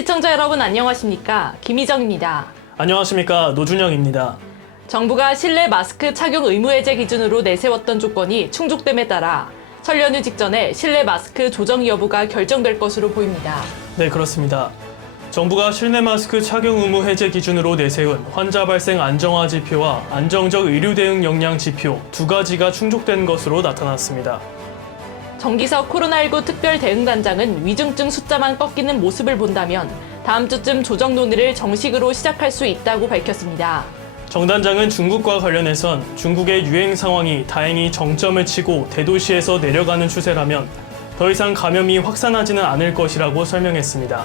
시청자 여러분 안녕하십니까? 김희정입니다. 안녕하십니까? 노준영입니다. 정부가 실내 마스크 착용 의무 해제 기준으로 내세웠던 조건이 충족됨에 따라 설 연휴 직전에 실내 마스크 조정 여부가 결정될 것으로 보입니다. 네, 그렇습니다. 정부가 실내 마스크 착용 의무 해제 기준으로 내세운 환자 발생 안정화 지표와 안정적 의료 대응 역량 지표 두 가지가 충족된 것으로 나타났습니다. 정기석 코로나19 특별대응단장은 위중증 숫자만 꺾이는 모습을 본다면 다음 주쯤 조정 논의를 정식으로 시작할 수 있다고 밝혔습니다. 정 단장은 중국과 관련해선 중국의 유행 상황이 다행히 정점을 치고 대도시에서 내려가는 추세라면 더 이상 감염이 확산하지는 않을 것이라고 설명했습니다.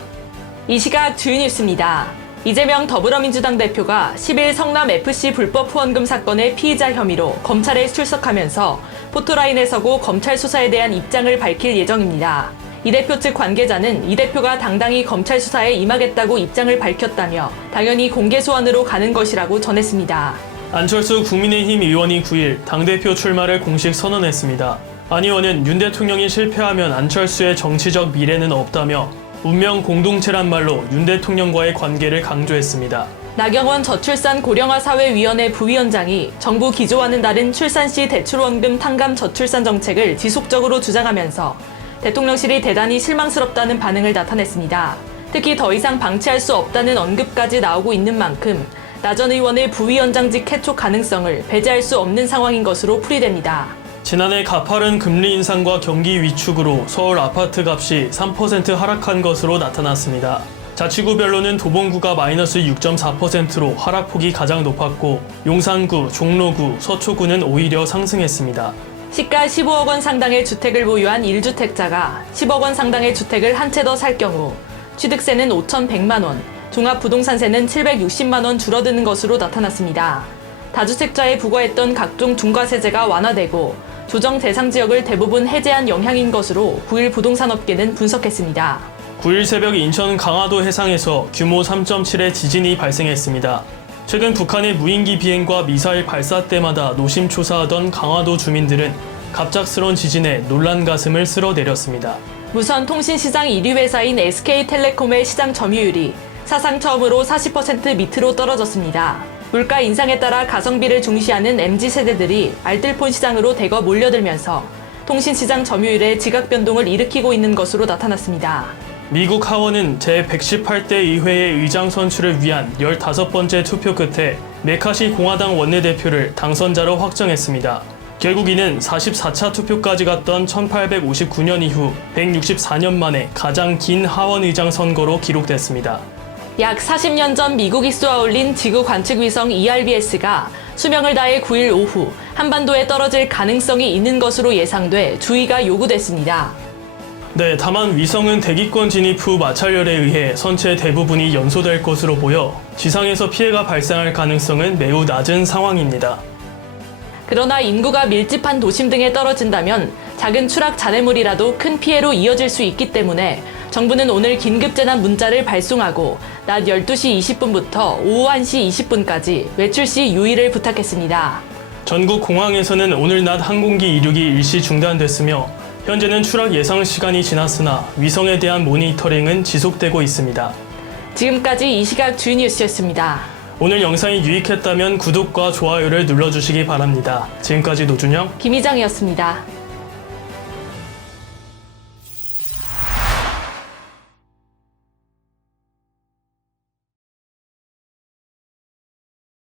이 시각 주요 뉴스입니다. 이재명 더불어민주당 대표가 10일 성남FC 불법 후원금 사건의 피의자 혐의로 검찰에 출석하면서 포토라인에 서고 검찰 수사에 대한 입장을 밝힐 예정입니다. 이 대표 측 관계자는 이 대표가 당당히 검찰 수사에 임하겠다고 입장을 밝혔다며 당연히 공개 소환으로 가는 것이라고 전했습니다. 안철수 국민의힘 의원이 9일 당대표 출마를 공식 선언했습니다. 안 의원은 윤 대통령이 실패하면 안철수의 정치적 미래는 없다며 운명 공동체란 말로 윤 대통령과의 관계를 강조했습니다. 나경원 저출산 고령화 사회위원회 부위원장이 정부 기조와는 다른 출산 시 대출원금 탕감 저출산 정책을 지속적으로 주장하면서 대통령실이 대단히 실망스럽다는 반응을 나타냈습니다. 특히 더 이상 방치할 수 없다는 언급까지 나오고 있는 만큼 나 전 의원의 부위원장직 해촉 가능성을 배제할 수 없는 상황인 것으로 풀이됩니다. 지난해 가파른 금리 인상과 경기 위축으로 서울 아파트 값이 3% 하락한 것으로 나타났습니다. 자치구별로는 도봉구가 마이너스 6.4%로 하락폭이 가장 높았고 용산구, 종로구, 서초구는 오히려 상승했습니다. 시가 15억 원 상당의 주택을 보유한 1주택자가 10억 원 상당의 주택을 한 채 더 살 경우 취득세는 5,100만 원, 종합부동산세는 760만 원 줄어드는 것으로 나타났습니다. 다주택자에 부과했던 각종 중과세제가 완화되고 조정 대상 지역을 대부분 해제한 영향인 것으로 9일 부동산업계는 분석했습니다. 9일 새벽 인천 강화도 해상에서 규모 3.7의 지진이 발생했습니다. 최근 북한의 무인기 비행과 미사일 발사 때마다 노심초사하던 강화도 주민들은 갑작스런 지진에 놀란 가슴을 쓸어내렸습니다. 무선 통신시장 1위 회사인 SK텔레콤의 시장 점유율이 사상 처음으로 40% 밑으로 떨어졌습니다. 물가 인상에 따라 가성비를 중시하는 MZ세대들이 알뜰폰 시장으로 대거 몰려들면서 통신시장 점유율에 지각 변동을 일으키고 있는 것으로 나타났습니다. 미국 하원은 제118대 의회의 의장 선출을 위한 15번째 투표 끝에 메카시 공화당 원내대표를 당선자로 확정했습니다. 결국 이는 44차 투표까지 갔던 1859년 이후 164년 만에 가장 긴 하원 의장 선거로 기록됐습니다. 약 40년 전 미국이 쏘아 올린 지구 관측 위성 ERBS가 수명을 다해 9일 오후 한반도에 떨어질 가능성이 있는 것으로 예상돼 주의가 요구됐습니다. 네, 다만 위성은 대기권 진입 후 마찰열에 의해 선체 대부분이 연소될 것으로 보여 지상에서 피해가 발생할 가능성은 매우 낮은 상황입니다. 그러나 인구가 밀집한 도심 등에 떨어진다면 작은 추락 잔해물이라도 큰 피해로 이어질 수 있기 때문에 정부는 오늘 긴급재난 문자를 발송하고 낮 12시 20분부터 오후 1시 20분까지 외출 시 유의를 부탁했습니다. 전국 공항에서는 오늘 낮 항공기 이륙이 일시 중단됐으며 현재는 추락 예상 시간이 지났으나 위성에 대한 모니터링은 지속되고 있습니다. 지금까지 이 시각 주요 뉴스였습니다. 오늘 영상이 유익했다면 구독과 좋아요를 눌러주시기 바랍니다. 지금까지 노준영, 김희정이었습니다.